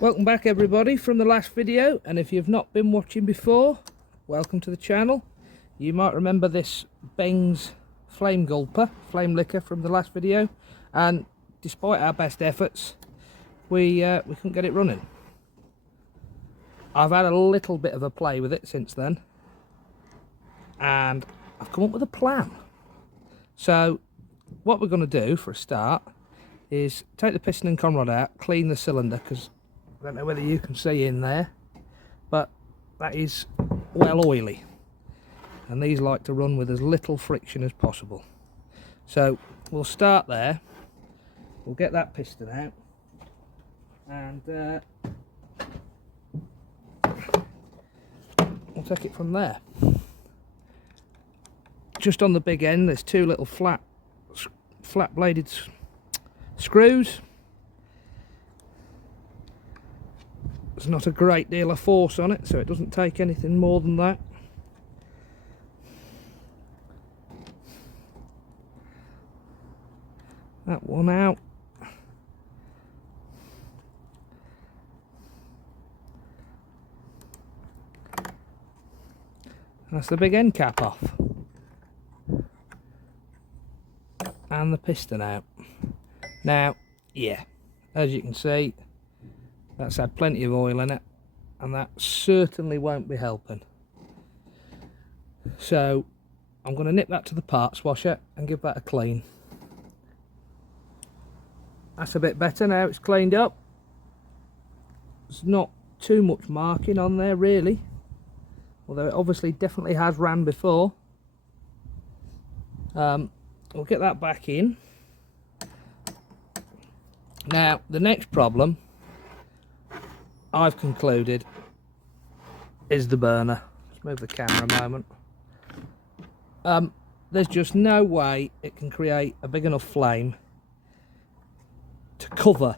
Welcome back everybody from the last video, and if you've not been watching before, welcome to the channel. You might remember this Bengs flame gulper, flame licker from the last video, and despite our best efforts we couldn't get it running. I've had a little bit of a play with it since then, and I've come up with a plan. So what we're going to do for a start is take the piston and conrod out, clean the cylinder, because I don't know whether you can see in there, but that is well oily, and these like to run with as little friction as possible. So we'll start there. We'll get that piston out, and we'll take it from there. Just on the big end there's two little flat bladed screws. There's not a great deal of force on it, so it doesn't take anything more than that. That one out. That's the big end cap off. And the piston out. Now, yeah, as you can see, that's had plenty of oil in it, and that certainly won't be helping. So I'm going to nip that to the parts washer and give that a clean. That's a bit better now it's cleaned up. There's not too much marking on there really, although it obviously definitely has ran before. We'll get that back in. Now the next problem I've concluded is the burner. Let's move the camera a moment. There's just no way it can create a big enough flame to cover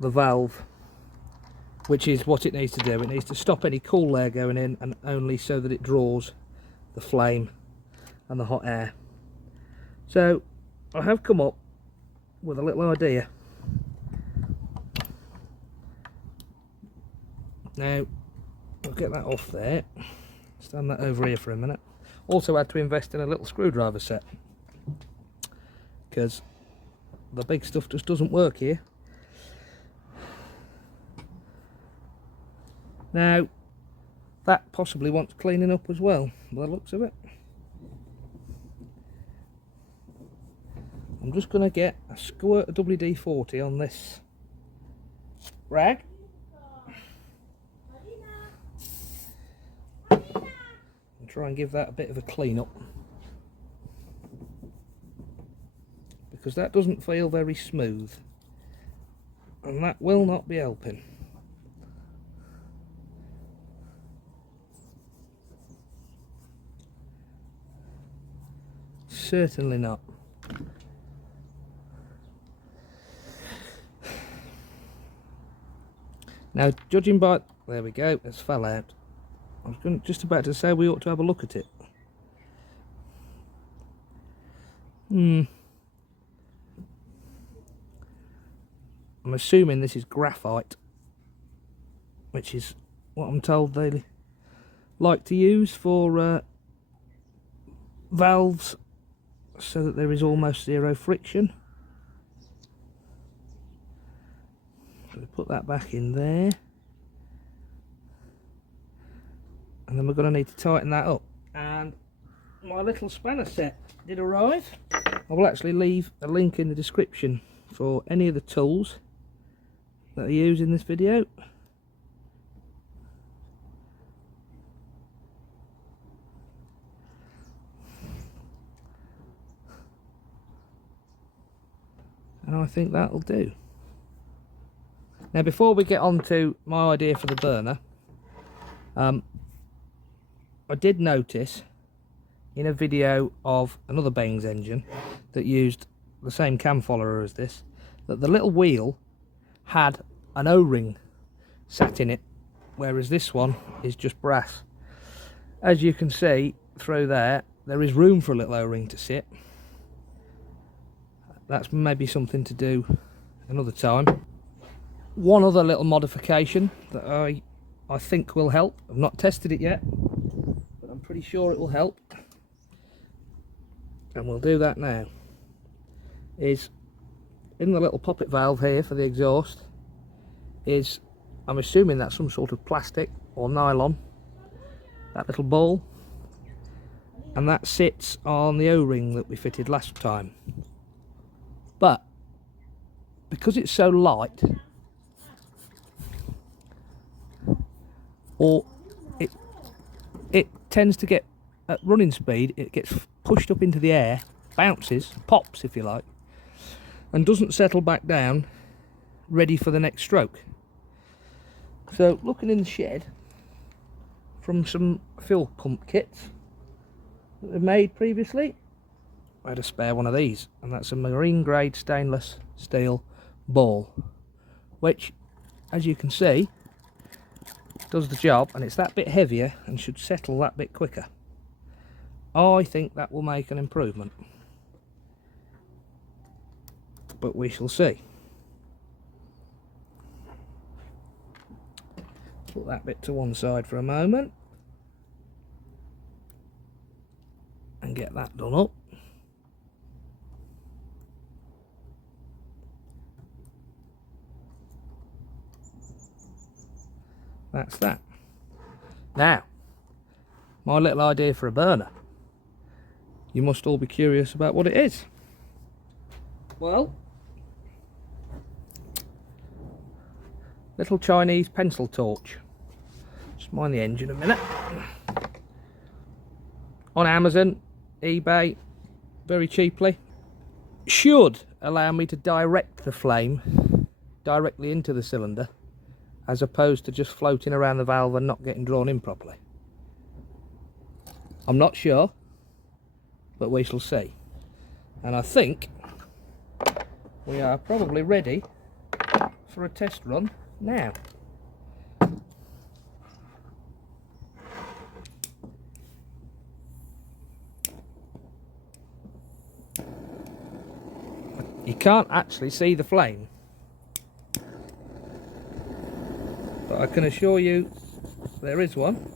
the valve, which is what it needs to do. It needs to stop any cool air going in, and only so that it draws the flame and the hot air. So I have come up with a little idea. Now we'll get that off there, stand that over here for a minute. Also had to invest in a little screwdriver set, because the big stuff just doesn't work here. Now that possibly wants cleaning up as well, by the looks of it. I'm just going to get a squirt of WD-40 on this rag. And try and give that a bit of a clean up, because that doesn't feel very smooth, and that will not be helping. Certainly not. Now, judging by, there we go, it's fell out. I was just about to say we ought to have a look at it. I'm assuming this is graphite, which is what I'm told they like to use for valves, so that there is almost zero friction. So we put that back in there, and then we're going to need to tighten that up. And my little spanner set did arrive. I will actually leave a link in the description for any of the tools that I use in this video. And I think that'll do. Now, before we get on to my idea for the burner, I did notice in a video of another Bengs engine that used the same cam follower as this, that the little wheel had an O-ring sat in it, whereas this one is just brass. As you can see through there is room for a little O-ring to sit. That's maybe something to do another time. one other little modification that I think will help. I've not tested it yet, but I'm pretty sure it will help, and we'll do that now. Is in the little poppet valve here for the exhaust is, I'm assuming that's some sort of plastic or nylon, that little ball, and that sits on the O-ring that we fitted last time. But because it's so light, or it tends to get, at running speed, it gets pushed up into the air, bounces, pops if you like, and doesn't settle back down ready for the next stroke. So looking in the shed from some fuel pump kits that they've made previously, I had a spare one of these, and that's a marine grade stainless steel ball, which, as you can see, does the job, and it's that bit heavier and should settle that bit quicker. I think that will make an improvement, but we shall see. Put that bit to one side for a moment and get that done up. That's that. Now, my little idea for a burner. You must all be curious about what it is. Well, little Chinese pencil torch. Just mind the engine a minute. On Amazon, eBay, very cheaply. Should allow me to direct the flame directly into the cylinder, as opposed to just floating around the valve and not getting drawn in properly. I'm not sure, but we shall see. And I think we are probably ready for a test run now. You can't actually see the flame, but I can assure you there is one,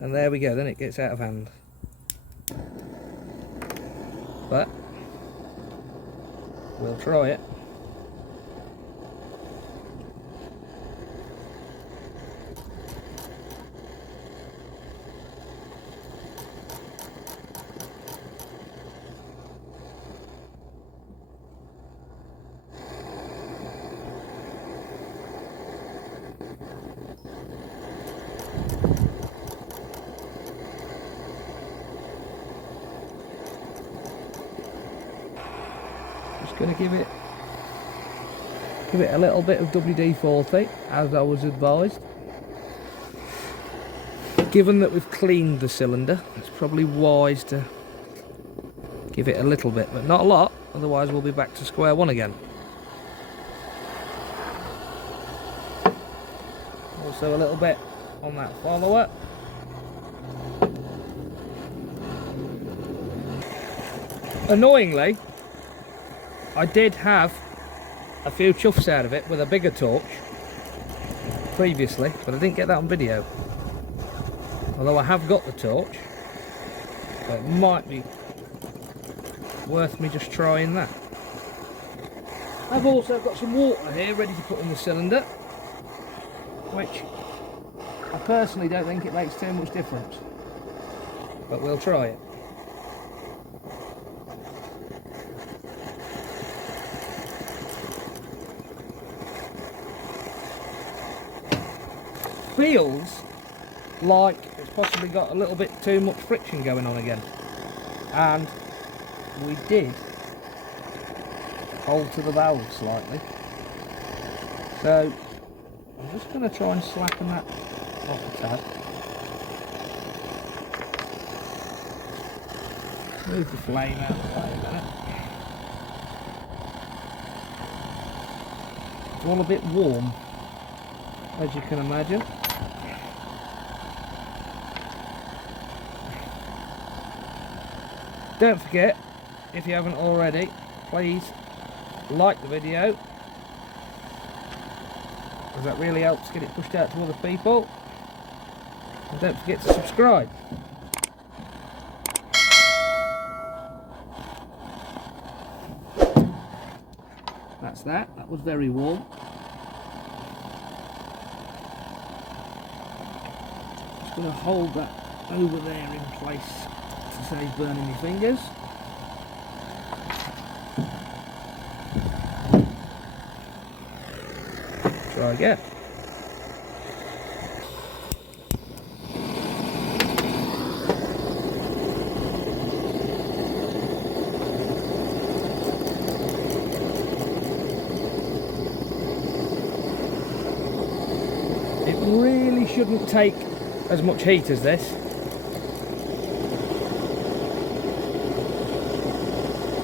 and there we go, then it gets out of hand. But we'll try it. Going to give it a little bit of WD-40, as I was advised. Given that we've cleaned the cylinder, it's probably wise to give it a little bit, but not a lot, otherwise we'll be back to square one again. Also a little bit on that follower. Annoyingly, I did have a few chuffs out of it with a bigger torch previously, but I didn't get that on video. Although I have got the torch, so it might be worth me just trying that. I've also got some water here ready to put in the cylinder, which I personally don't think it makes too much difference, but we'll try it. Feels like it's possibly got a little bit too much friction going on again, and we did hold to the valve slightly, so I'm just going to try and slacken that off a tad. Move the flame out of the way a minute. It's all a bit warm, as you can imagine. Don't forget, if you haven't already, please like the video, because that really helps get it pushed out to other people. And don't forget to subscribe. That's that. That was very warm. Just going to hold that over there in place to save burning your fingers. Try again. It really shouldn't take as much heat as this.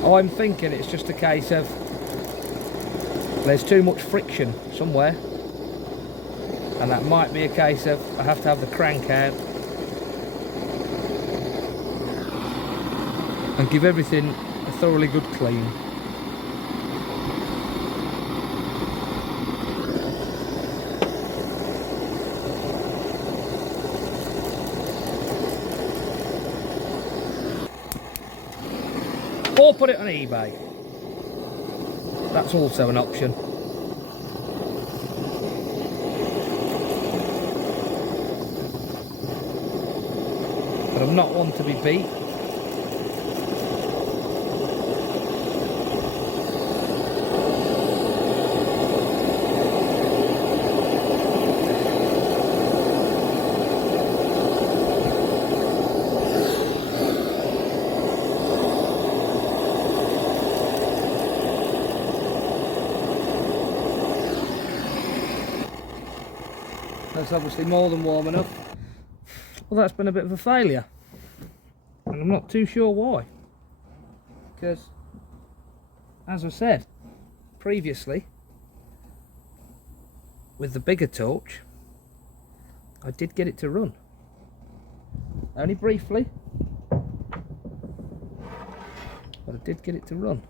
I'm thinking it's just a case of there's too much friction somewhere, and that might be a case of I have to have the crank out and give everything a thoroughly good clean. Or put it on eBay. That's also an option. But I'm not one to be beat. That's obviously more than warm enough. Well, that's been a bit of a failure, and I'm not too sure why, because as I said previously, with the bigger torch I did get it to run, only briefly, but I did get it to run.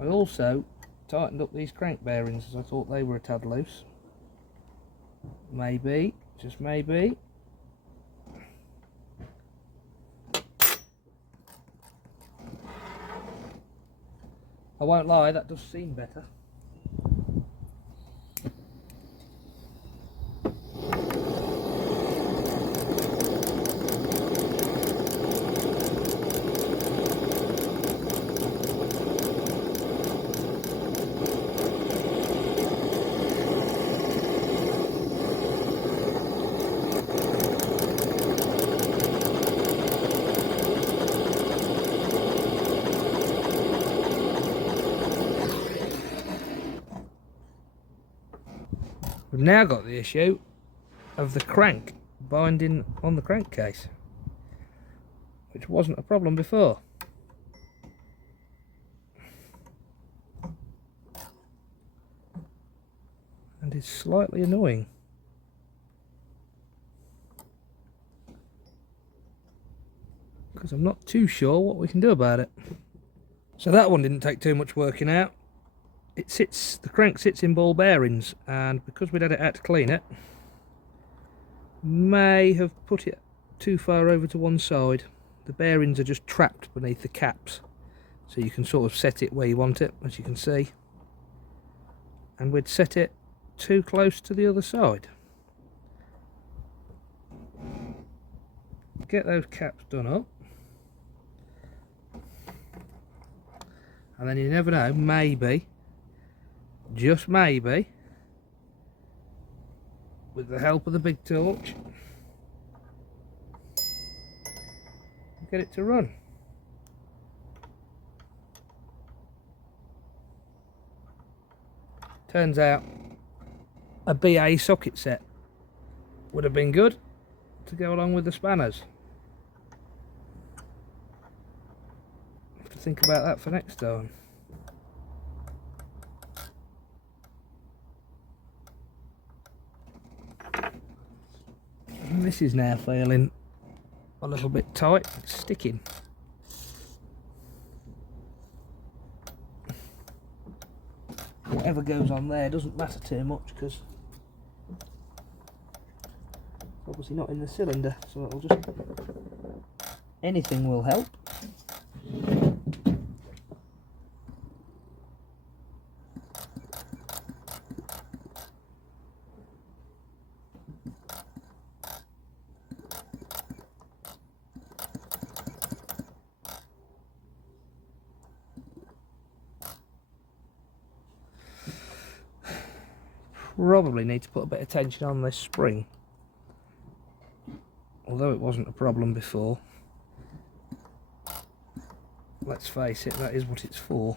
I also tightened up these crank bearings as I thought they were a tad loose. Maybe, just maybe. I won't lie, that does seem better. We've now got the issue of the crank binding on the crankcase, which wasn't a problem before. And it's slightly annoying. Because I'm not too sure what we can do about it. So that one didn't take too much working out. The crank sits in ball bearings, and because we'd had it out to clean it, may have put it too far over to one side. The bearings are just trapped beneath the caps, so you can sort of set it where you want it, as you can see, and we'd set it too close to the other side. Get those caps done up, and then you never know, maybe, just maybe, with the help of the big torch, get it to run. Turns out a BA socket set would have been good to go along with the spanners. Have to think about that for next time. And this is now feeling a little bit tight, it's sticking. whatever goes on there doesn't matter too much because it's obviously not in the cylinder, so it'll just, anything will help. Probably need to put a bit of tension on this spring, although it wasn't a problem before. Let's face it, that is what it's for.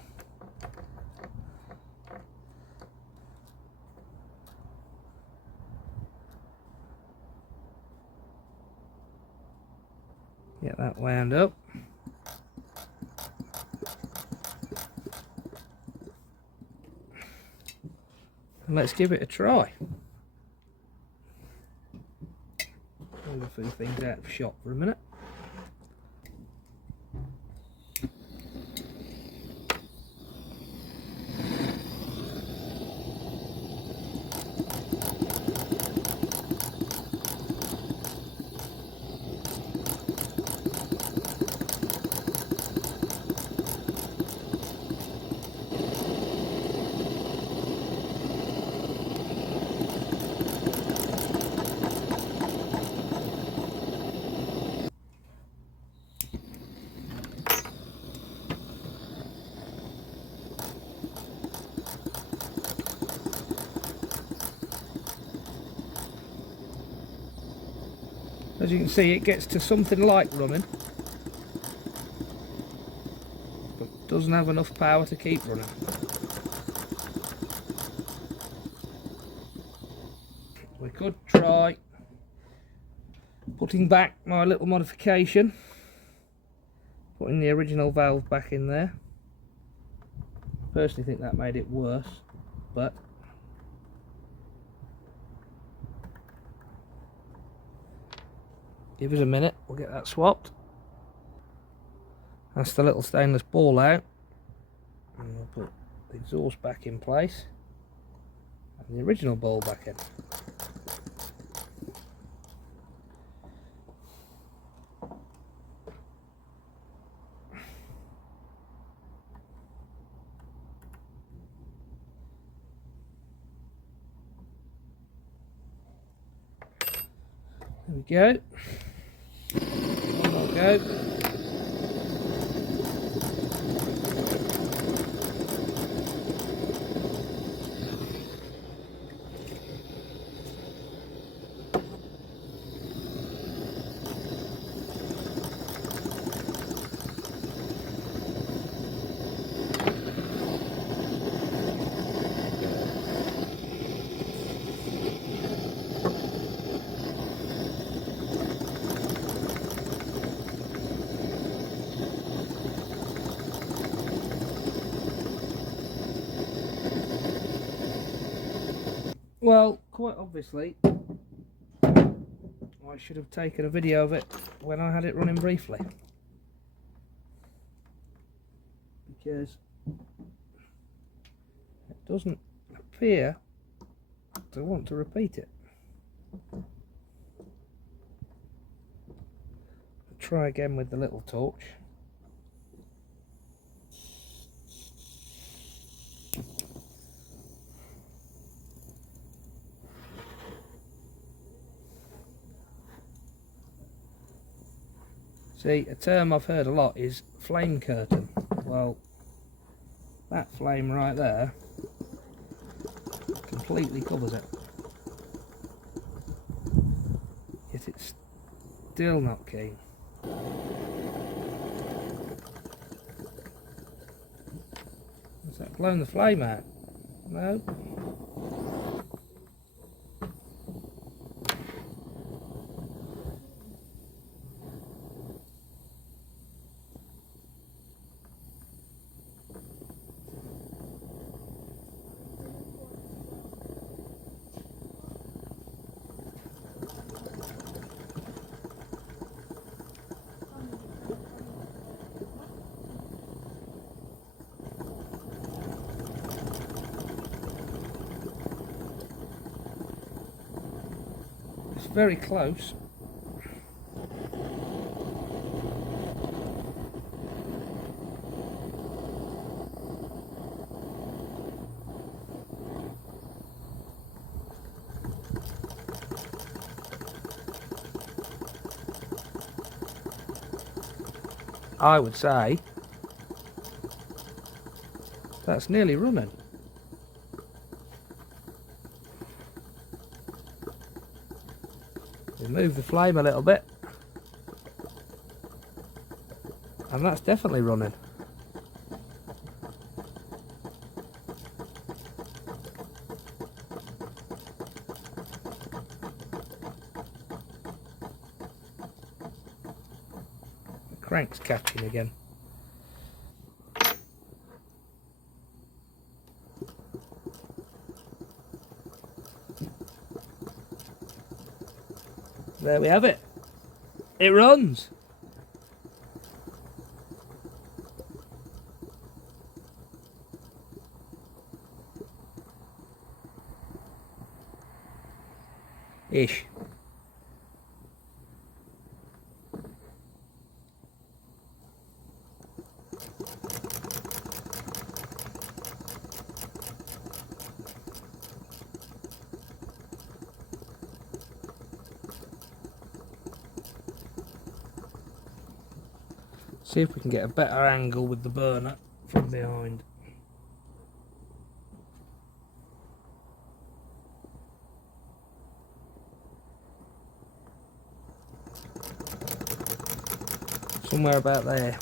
Get that wound up. And let's give it a try. Move a few things out of shot for a minute. As you can see, it gets to something like running, but doesn't have enough power to keep running. We could try putting back my little modification, putting the original valve back in there. I personally think that made it worse, but give us a minute, we'll get that swapped. That's the little stainless ball out, and we'll put the exhaust back in place and the original ball back in. There we go. One more go. Well, quite obviously, I should have taken a video of it when I had it running briefly, because it doesn't appear to want to repeat it. I'll try again with the little torch. See, a term I've heard a lot is flame curtain. Well, that flame right there completely covers it. Yet it's still not keen. Has that blown the flame out? No. very close. I would say that's nearly running. Move the flame a little bit, and that's definitely running. The crank's catching again. There we have it. It runs. Ish. See if we can get a better angle with the burner from behind. Somewhere about there.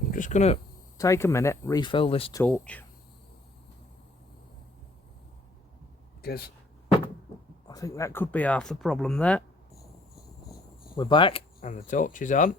I'm just going to take a minute, refill this torch, because I think that could be half the problem there. We're back and the torch is on.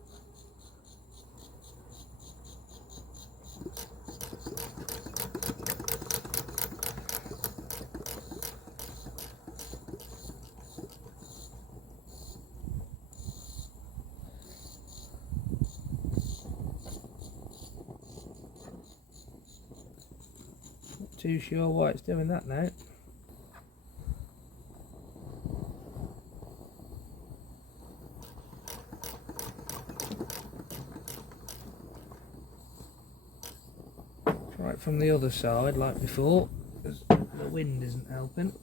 Too sure why it's doing that now. Try it from the other side like before, because the wind isn't helping.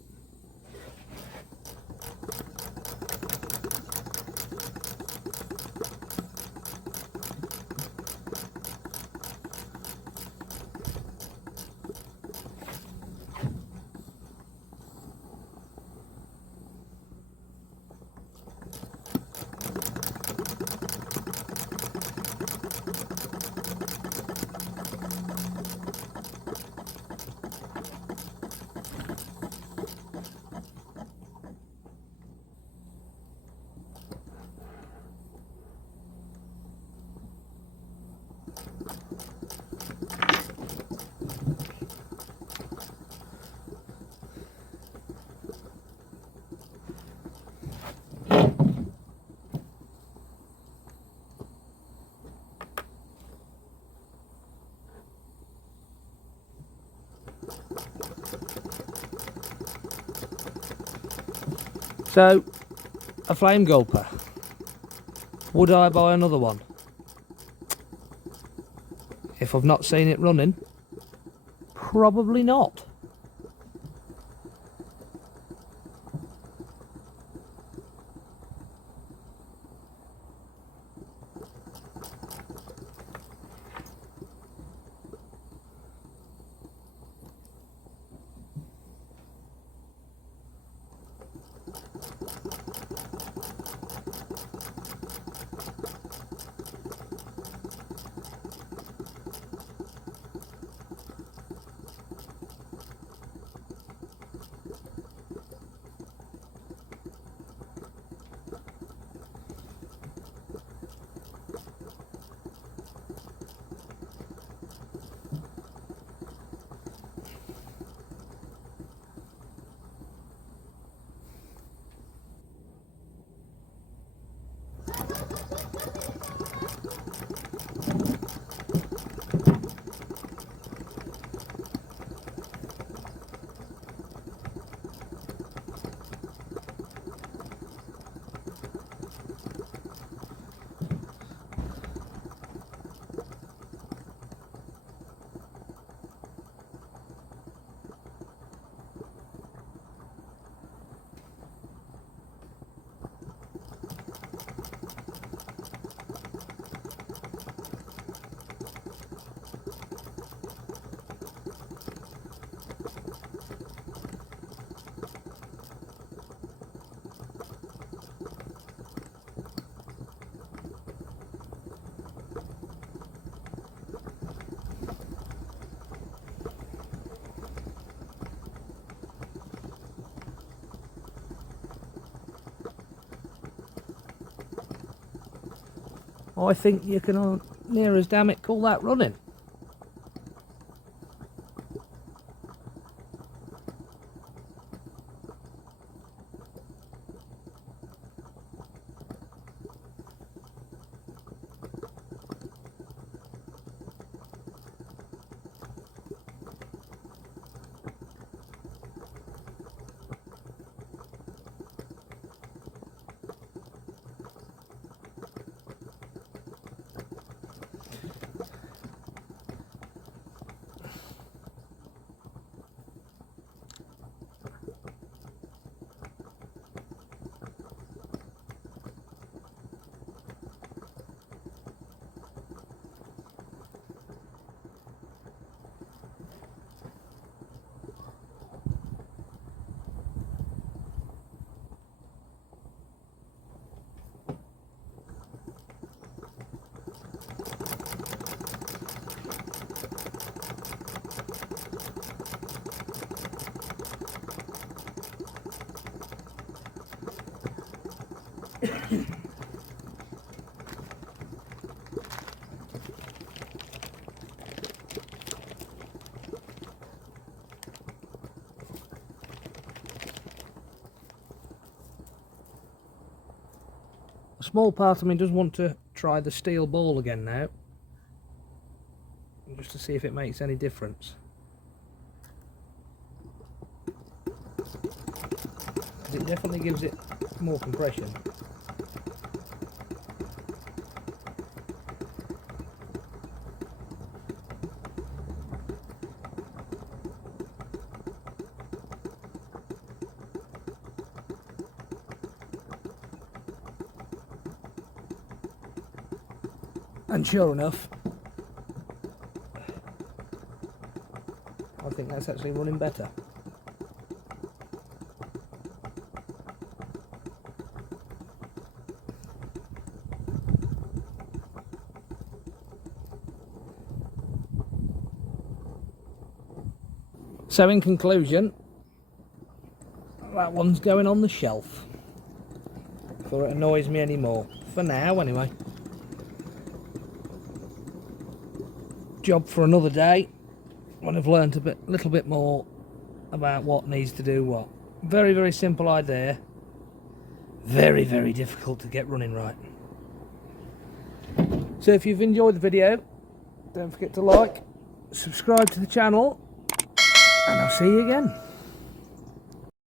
So, a flame gulper. Would I buy another one? If I've not seen it running, probably not. I think you can near as damn it call that running. A small part of me does want to try the steel ball again now, just to see if it makes any difference. It definitely gives it more compression. And sure enough, I think that's actually running better. So in conclusion, that one's going on the shelf before it annoys me anymore. For now, anyway. Job for another day when I've learned a little bit more about what needs to do what. Very, very simple idea. Very, very difficult to get running right. So if you've enjoyed the video, don't forget to like, subscribe to the channel, and I'll see you again.